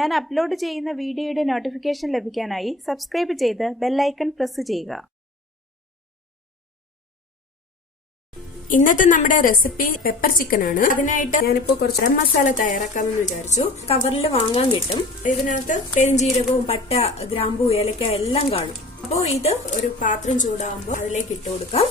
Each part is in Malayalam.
ഞാൻ അപ്ലോഡ് ചെയ്യുന്ന വീഡിയോയുടെ നോട്ടിഫിക്കേഷൻ ലഭിക്കാനായി സബ്സ്ക്രൈബ് ചെയ്ത് ബെൽ ഐക്കൺ പ്രസ് ചെയ്യുക. ഇന്നത്തെ നമ്മുടെ റെസിപ്പി പെപ്പർ ചിക്കൻ ആണ്. അതിനായിട്ട് ഞാനിപ്പോ കുറച്ച് ഗരം മസാല തയ്യാറാക്കാമെന്ന് വിചാരിച്ചു. കവറിൽ വാങ്ങാൻ കിട്ടും. ഇതിനകത്ത് പെരുംജീരകവും പട്ട, ഗ്രാമ്പൂ, ഏലക്ക എല്ലാം കാണും. അപ്പോ ഇത് ഒരു പാത്രം ചൂടാകുമ്പോൾ അതിലേക്ക് ഇട്ട് കൊടുക്കാം.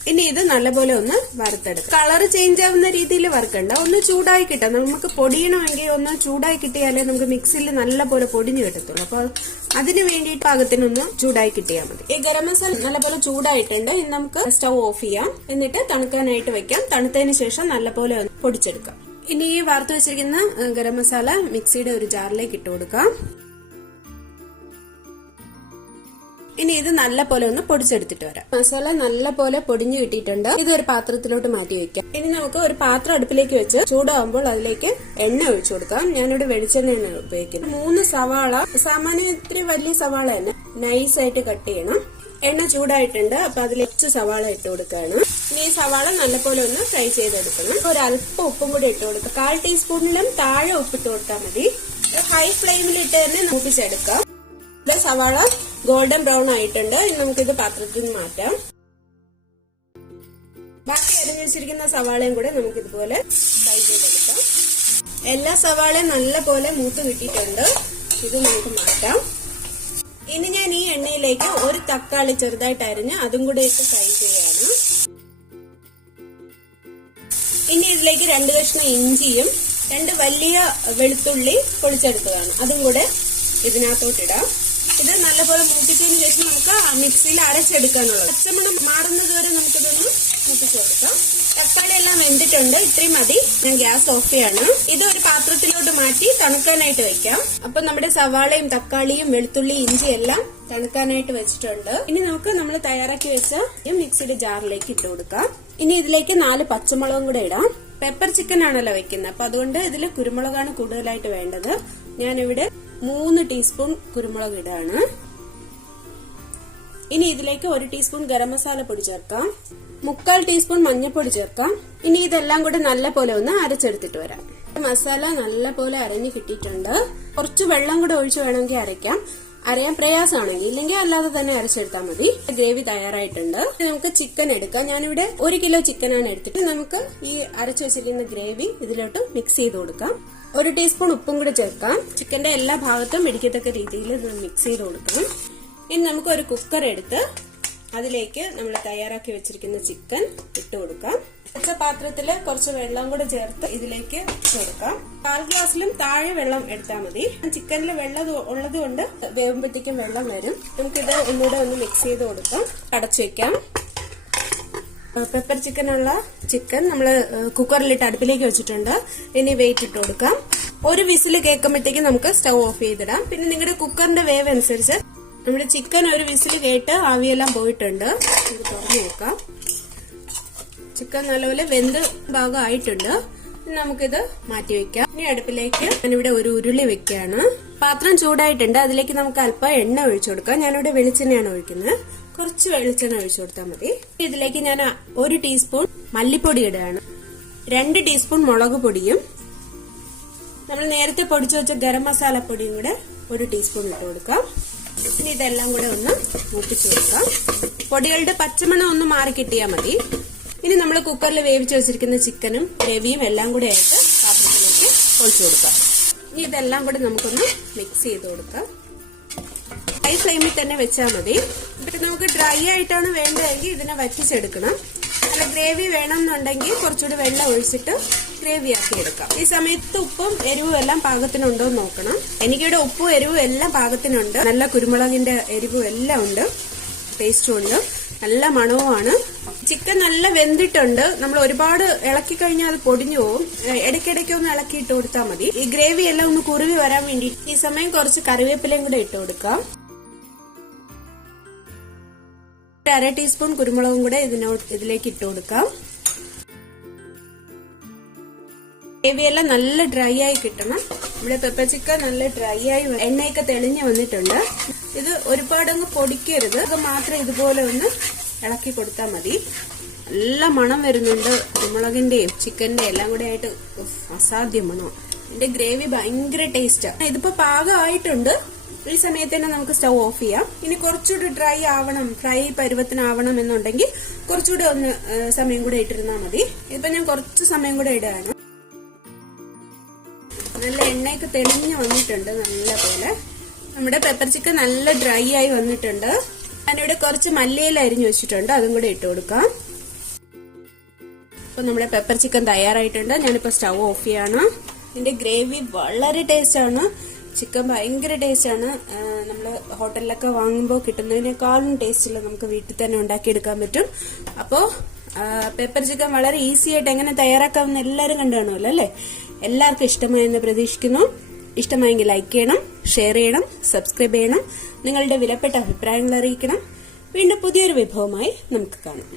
ഇനി ഇത് നല്ലപോലെ ഒന്ന് വറുത്തെടുക്കാം. കളർ ചേഞ്ച് ആവുന്ന രീതിയിൽ വറുക്കണ്ട, ഒന്ന് ചൂടായി കിട്ടാം. നമുക്ക് പൊടിയണമെങ്കിൽ ഒന്ന് ചൂടായി കിട്ടിയാലേ നമുക്ക് മിക്സിയിൽ നല്ലപോലെ പൊടിഞ്ഞു കിട്ടത്തുള്ളൂ. അപ്പൊ അതിന് വേണ്ടിയിട്ട് പാകത്തിനൊന്ന് ചൂടായി കിട്ടിയാൽ മതി. ഈ ഗരം മസാല നല്ലപോലെ ചൂടായിട്ടുണ്ട്. ഇനി നമുക്ക് സ്റ്റൗ ഓഫ് ചെയ്യാം. എന്നിട്ട് തണുക്കാനായിട്ട് വെക്കാം. തണുത്തതിന് ശേഷം നല്ലപോലെ ഒന്ന് പൊടിച്ചെടുക്കാം. ഇനി ഈ വറുത്ത് വെച്ചിരിക്കുന്ന ഗരം മസാല മിക്സിയുടെ ഒരു ജാറിലേക്ക് ഇട്ട് കൊടുക്കാം. ഇനി ഇത് നല്ലപോലെ ഒന്ന് പൊടിച്ചെടുത്തിട്ട് വരാം. മസാല നല്ലപോലെ പൊടിഞ്ഞു കിട്ടിയിട്ടുണ്ട്. ഇതൊരു പാത്രത്തിലോട്ട് മാറ്റി വെക്കാം. ഇനി നമുക്ക് ഒരു പാത്രം അടുപ്പിലേക്ക് വെച്ച് ചൂടാകുമ്പോൾ അതിലേക്ക് എണ്ണ ഒഴിച്ചു കൊടുക്കാം. ഞാനിവിടെ വെളിച്ചെണ്ണയാണ് ഉപയോഗിക്കുന്നത്. 3 സവാള, സാമാന്യം ഇത്തിരി വലിയ സവാള തന്നെ നൈസായിട്ട് കട്ട് ചെയ്യണം. എണ്ണ ചൂടായിട്ടുണ്ട്. അപ്പൊ അതിലേക്ക് സവാള ഇട്ട് കൊടുക്കുകയാണ്. ഇനി ഈ സവാള നല്ലപോലെ ഒന്ന് ഫ്രൈ ചെയ്തെടുക്കണം. ഒരല്പം ഉപ്പും കൂടി ഇട്ട് കൊടുക്കാം. 1/4 ടീസ്പൂണിലും താഴെ ഉപ്പിട്ട് കൊടുത്താൽ മതി. ഹൈ ഫ്ലെയിമിലിട്ട് തന്നെ മൂപ്പിച്ചെടുക്കാം. സവാള ഗോൾഡൻ ബ്രൗൺ ആയിട്ടുണ്ട്. ഇനി നമുക്കിത് പാത്രത്തിൽ നിന്ന് മാറ്റാം. ബാക്കി അരിഞ്ഞു വെച്ചിരിക്കുന്ന സവാളയും കൂടെ നമുക്ക് ഇതുപോലെ ഫ്രൈ ചെയ്തെടുക്കാം. എല്ലാ സവാളയും നല്ലപോലെ മൂത്ത് കിട്ടിയിട്ടുണ്ട്. ഇത് നമുക്ക് മാറ്റാം. ഇനി ഞാൻ ഈ എണ്ണയിലേക്ക് ഒരു തക്കാളി ചെറുതായിട്ട് അരിഞ്ഞ് അതും കൂടെ ഇട്ട് ഫ്രൈ ചെയ്യാണ്. ഇനി ഇതിലേക്ക് 2 കഷ്ണം ഇഞ്ചിയും 2 വലിയ വെളുത്തുള്ളി പൊളിച്ചെടുത്തതാണ്, അതും കൂടെ ഇതിനകത്തോട്ടിടാം. ഇത് നല്ലപോലെ മൂപ്പിച്ചതിന് ശേഷം നമുക്ക് മിക്സിയിൽ അരച്ചെടുക്കാനുള്ളത്. പച്ചമണം മാറുന്നത് വരെ നമുക്കിതൊന്ന് മൂപ്പിച്ചെടുക്കാം. തക്കാളി എല്ലാം വെന്തിട്ടുണ്ട്. ഇത്രയും മതി. ഞാൻ ഗ്യാസ് ഓഫ് ചെയ്യാണ്. ഇത് ഒരു പാത്രത്തിലോട്ട് മാറ്റി തണുക്കാനായിട്ട് വെക്കാം. അപ്പൊ നമ്മുടെ സവാളയും തക്കാളിയും വെളുത്തുള്ളി ഇഞ്ചി എല്ലാം തണുക്കാനായിട്ട് വെച്ചിട്ടുണ്ട്. ഇനി നമുക്ക് നമ്മൾ തയ്യാറാക്കി വെച്ച മിക്സിയുടെ ജാറിലേക്ക് ഇട്ട് കൊടുക്കാം. ഇനി ഇതിലേക്ക് 4 പച്ചമുളകും കൂടെ ഇടാം. പെപ്പർ ചിക്കൻ ആണല്ലോ വെക്കുന്നത്, അപ്പൊ അതുകൊണ്ട് ഇതിൽ കുരുമുളകാണ് കൂടുതലായിട്ട് വേണ്ടത്. ഞാനിവിടെ 3 ടീസ്പൂൺ കുരുമുളക് ഇടാണ്. ഇനി ഇതിലേക്ക് 1 ടീസ്പൂൺ ഗരം മസാല പൊടി ചേർക്കാം. 3/4 ടീസ്പൂൺ മഞ്ഞൾപ്പൊടി ചേർക്കാം. ഇനി ഇതെല്ലാം കൂടെ നല്ലപോലെ ഒന്ന് അരച്ചെടുത്തിട്ട് വരാം. മസാല നല്ലപോലെ അരഞ്ഞു കിട്ടിയിട്ടുണ്ട്. കുറച്ച് വെള്ളം കൂടെ ഒഴിച്ച് വേണമെങ്കിൽ അരയ്ക്കാം. അറിയാൻ പ്രയാസമാണെങ്കിൽ, ഇല്ലെങ്കിൽ അല്ലാതെ തന്നെ അരച്ചെടുത്താൽ മതി. ഗ്രേവി തയ്യാറായിട്ടുണ്ട്. നമുക്ക് ചിക്കൻ എടുക്കാം. ഞാനിവിടെ 1 കിലോ ചിക്കനാണ് എടുത്തിട്ട് നമുക്ക് ഈ അരച്ചു വെച്ചിരിക്കുന്ന ഗ്രേവി ഇതിലോട്ട് മിക്സ് ചെയ്ത് കൊടുക്കാം. 1 ടീസ്പൂൺ ഉപ്പും കൂടെ ചേർക്കാം. ചിക്കന്റെ എല്ലാ ഭാഗത്തും പിടിക്കത്തക്ക രീതിയിൽ മിക്സ് ചെയ്ത് കൊടുക്കാം. ഇനി നമുക്ക് ഒരു കുക്കർ എടുത്ത് അതിലേക്ക് നമ്മൾ തയ്യാറാക്കി വെച്ചിരിക്കുന്ന ചിക്കൻ ഇട്ട് കൊടുക്കാം. വെച്ച പാത്രത്തില് കുറച്ച് വെള്ളം കൂടെ ചേർത്ത് ഇതിലേക്ക് ഇട്ട് കൊടുക്കാം. 1/4 ഗ്ലാസ്സിലും താഴെ വെള്ളം എടുത്താൽ മതി. ചിക്കനിൽ വെള്ളം ഉള്ളത് കൊണ്ട് വേവുമ്പോഴത്തേക്കും വെള്ളം വരും. നമുക്കിത് ഒന്നുകൂടെ ഒന്ന് മിക്സ് ചെയ്ത് കൊടുക്കാം. അടച്ചു വെക്കാം. പെപ്പർ ചിക്കനുള്ള ചിക്കൻ നമ്മൾ കുക്കറിലിട്ട് അടുപ്പിലേക്ക് വെച്ചിട്ടുണ്ട്. ഇനി വെയിറ്റ് ഇട്ട് കൊടുക്കാം. 1 വിസിൽ കേൾക്കുമ്പോഴത്തേക്കും നമുക്ക് സ്റ്റൗ ഓഫ് ചെയ്തിടാം. പിന്നെ നിങ്ങളുടെ കുക്കറിന്റെ വേവ് അനുസരിച്ച് നമ്മുടെ ചിക്കൻ 1 വിസിൽ കേട്ട് ആവിയെല്ലാം പോയിട്ടുണ്ട്. ഇത് തുറന്നു നോക്കാം. ചിക്കൻ നല്ലപോലെ വെന്ത് ഭാഗമായിട്ടുണ്ട്. നമുക്കിത് മാറ്റി വെക്കാം. ഇനി അടുപ്പിലേക്ക് ഞാനിവിടെ ഒരു ഉരുളി വെക്കുകയാണ്. പാത്രം ചൂടായിട്ടുണ്ട്. അതിലേക്ക് നമുക്ക് അല്പം എണ്ണ ഒഴിച്ചു കൊടുക്കാം. ഞാനിവിടെ വെളിച്ചെണ്ണയാണ് ഒഴിക്കുന്നത്. കുറച്ച് വെളിച്ചെണ്ണ ഒഴിച്ചു കൊടുത്താൽ മതി. ഇതിലേക്ക് ഞാൻ 1 ടീസ്പൂൺ മല്ലിപ്പൊടി ഇടുകയാണ്. 2 ടീസ്പൂൺ മുളക് പൊടിയും നമ്മൾ നേരത്തെ പൊടിച്ചു വെച്ച ഗരം മസാല പൊടിയും കൂടെ 1 ടീസ്പൂൺ ഇട്ട് കൊടുക്കാം. ഇനി ഇതെല്ലാം കൂടെ ഒന്ന് മൂപ്പിച്ചു കൊടുക്കാം. പൊടികളുടെ പച്ചമണം ഒന്ന് മാറി കിട്ടിയാൽ മതി. ഇനി നമ്മൾ കുക്കറിൽ വേവിച്ച് വെച്ചിരിക്കുന്ന ചിക്കനും ഗ്രേവിയും എല്ലാം കൂടെ ആയിട്ട് പാത്രത്തിലേക്ക് ഒഴിച്ചു കൊടുക്കാം. ഇനി ഇതെല്ലാം കൂടെ നമുക്കൊന്ന് മിക്സ് ചെയ്ത് കൊടുക്കാം. ഹൈ ഫ്ലെയിമിൽ തന്നെ വെച്ചാൽ മതി. നമുക്ക് ഡ്രൈ ആയിട്ടാണ് വേണ്ടതെങ്കിൽ ഇതിനെ വറ്റിച്ചെടുക്കണം. അല്ല ഗ്രേവി വേണമെന്നുണ്ടെങ്കിൽ കുറച്ചുകൂടി വെള്ളം ഒഴിച്ചിട്ട് ഗ്രേവി ആക്കി എടുക്കാം. ഈ സമയത്ത് ഉപ്പും എരിവും എല്ലാം പാകത്തിനുണ്ടോ എന്ന് നോക്കണം. എനിക്കിവിടെ ഉപ്പും എരിവും എല്ലാം പാകത്തിനുണ്ട്. നല്ല കുരുമുളകിന്റെ എരിവും എല്ലാം ഉണ്ട്. ടേസ്റ്റും ഉണ്ട്. നല്ല മണവുമാണ്. ചിക്കൻ നല്ല വെന്തിട്ടുണ്ട്. നമ്മൾ ഒരുപാട് ഇളക്കി കഴിഞ്ഞാൽ അത് പൊടിഞ്ഞു പോകും. ഇടയ്ക്കിടയ്ക്ക് ഒന്ന് ഇളക്കിയിട്ട് കൊടുത്താൽ മതി. ഈ ഗ്രേവി എല്ലാം ഒന്ന് കുറുവി വരാൻ വേണ്ടി ഈ സമയം കുറച്ച് കറിവേപ്പിലയും കൂടെ ഇട്ട് കൊടുക്കാം. 1/2 ടീസ്പൂൺ കുരുമുളകും കൂടെ ഇതിലേക്ക് ഇട്ട് കൊടുക്കാം. ഗ്രേവിയെല്ലാം നല്ല ഡ്രൈ ആയി കിട്ടണം. ഇവിടെ പെപ്പർ ചിക്കൻ നല്ല ഡ്രൈ ആയി എണ്ണയൊക്കെ തെളിഞ്ഞു വന്നിട്ടുണ്ട്. ഇത് ഒരുപാടങ്ങ് പൊടിക്കരുത്. അത് മാത്രം ഇതുപോലെ ഒന്ന് ഇളക്കി കൊടുത്താൽ മതി. നല്ല മണം വരുന്നുണ്ട്. കുരുമുളകിന്റെയും ചിക്കന്റെ എല്ലാം കൂടെ ആയിട്ട് അസാധ്യ മണം. ഇതിന്റെ ഗ്രേവി ഭയങ്കര ടേസ്റ്റാ. ഇതിപ്പോ പാകമായിട്ടുണ്ട്. ഈ സമയത്ത് തന്നെ നമുക്ക് സ്റ്റൗ ഓഫ് ചെയ്യാം. ഇനി കുറച്ചുകൂടി ഡ്രൈ ആവണം, ഫ്രൈ പരുവത്തിനാവണം എന്നുണ്ടെങ്കിൽ കുറച്ചുകൂടെ ഒന്ന് സമയം കൂടെ ഇട്ടിരുന്നാൽ മതി. ഇപ്പൊ ഞാൻ കുറച്ച് സമയം കൂടെ ഇടുകയാണ്. നല്ല എണ്ണയൊക്കെ തെളിഞ്ഞ് വന്നിട്ടുണ്ട് നല്ല പോലെ. നമ്മുടെ പെപ്പർ ചിക്കൻ നല്ല ഡ്രൈ ആയി വന്നിട്ടുണ്ട്. ഞാനിവിടെ കുറച്ച് മല്ലിയില അരിഞ്ഞു വെച്ചിട്ടുണ്ട്, അതും കൂടെ ഇട്ട് കൊടുക്കാം. അപ്പൊ നമ്മുടെ പെപ്പർ ചിക്കൻ തയ്യാറായിട്ടുണ്ട്. ഞാനിപ്പോ സ്റ്റൗ ഓഫ് ചെയ്യാണ്. ഇതിന്റെ ഗ്രേവി വളരെ ടേസ്റ്റ് ആണ്. ചിക്കൻ ഭയങ്കര ടേസ്റ്റ് ആണ്. നമ്മള് ഹോട്ടലിലൊക്കെ വാങ്ങുമ്പോൾ കിട്ടുന്നതിനേക്കാളും ടേസ്റ്റിൽ നമുക്ക് വീട്ടിൽ തന്നെ ഉണ്ടാക്കിയെടുക്കാൻ പറ്റും. അപ്പോ പെപ്പർ ചിക്കൻ വളരെ ഈസി ആയിട്ട് എങ്ങനെ തയ്യാറാക്കാമെന്ന് എല്ലാവരും കണ്ടു കാണുമല്ലോ അല്ലെ? എല്ലാവർക്കും ഇഷ്ടമായെന്ന് പ്രതീക്ഷിക്കുന്നു. ഇഷ്ടമായെങ്കിൽ ലൈക്ക് ചെയ്യണം, ഷെയർ ചെയ്യണം, സബ്സ്ക്രൈബ് ചെയ്യണം. നിങ്ങളുടെ വിലപ്പെട്ട അഭിപ്രായങ്ങൾ അറിയിക്കണം. വീണ്ടും പുതിയൊരു വിഭവമായി നമുക്ക് കാണാം.